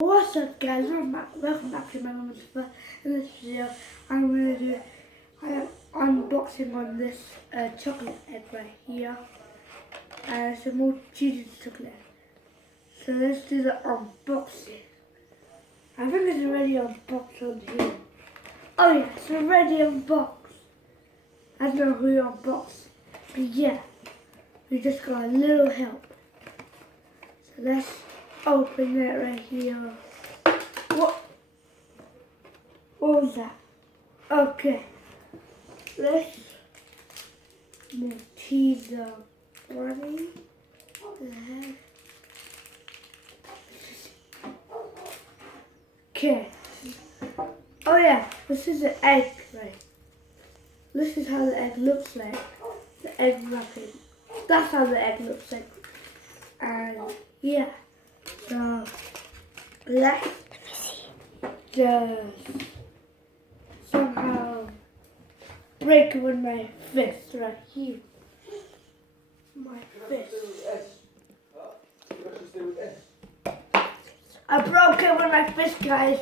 What's up guys, welcome back to my mum's first. In this video I'm going to do an unboxing on this chocolate egg right here. It's a more cheesy chocolate egg. So let's do the unboxing. I think it's already unboxed on here. Oh yeah, it's already unboxed. I don't know who unboxed, but yeah, we just got a little help. So let's open it right here. What was that? Okay. Let's move teaser running. What the heck? Okay. Oh yeah, this is the egg, right? This is how the egg looks like. The egg wrapping. That's how the egg looks like. And yeah. So let's just somehow break it with my fist right here. My fist. I broke it with my fist, guys.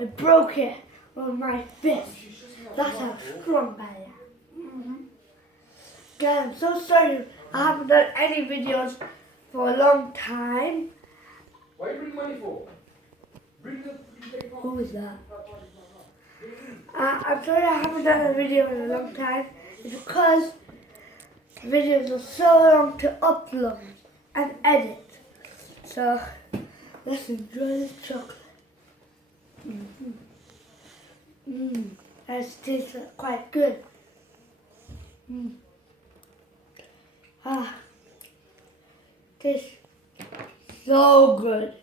I broke it with my fist. That's how strong I am. Guys, I'm so sorry. I haven't done any videos for a long time. What are you bringing money for? Who is that? I'm sorry I haven't done a video in a long time. It's because the videos are so long to upload and edit. So let's enjoy this chocolate. That tastes quite good. Tastes so good.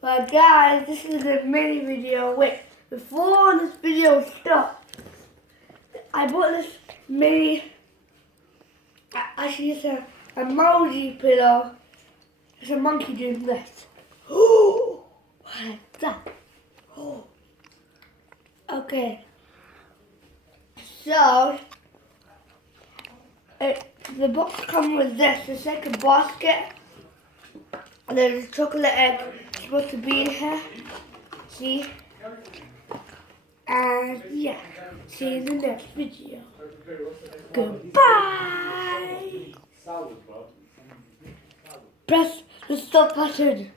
But guys, this is a mini video. Wait, before this video starts, I bought this mini, actually it's a emoji pillow. It's a monkey doing this. Oh, like that. Oh. Okay. So, the box comes with this. It's like a basket. And there's a chocolate egg supposed to be in here. See? And yeah. See you in the next video. Goodbye. Press the stop button.